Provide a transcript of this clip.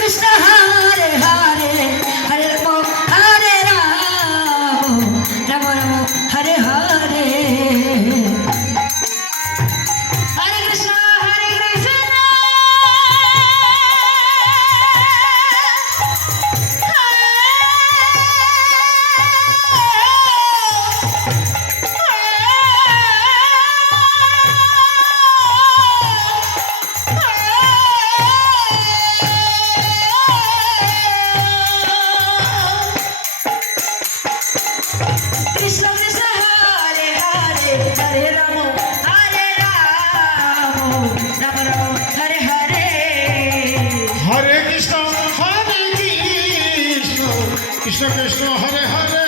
Krishna Hare Hare Hare Ram Hare Ram Ram Ram Hare Hare Hare Krishna Hare Krishna Krishna Krishna Hare Hare Hare Ram Ram Ram Hare Hare Hare Krishna Krishna Krishna Hare Hare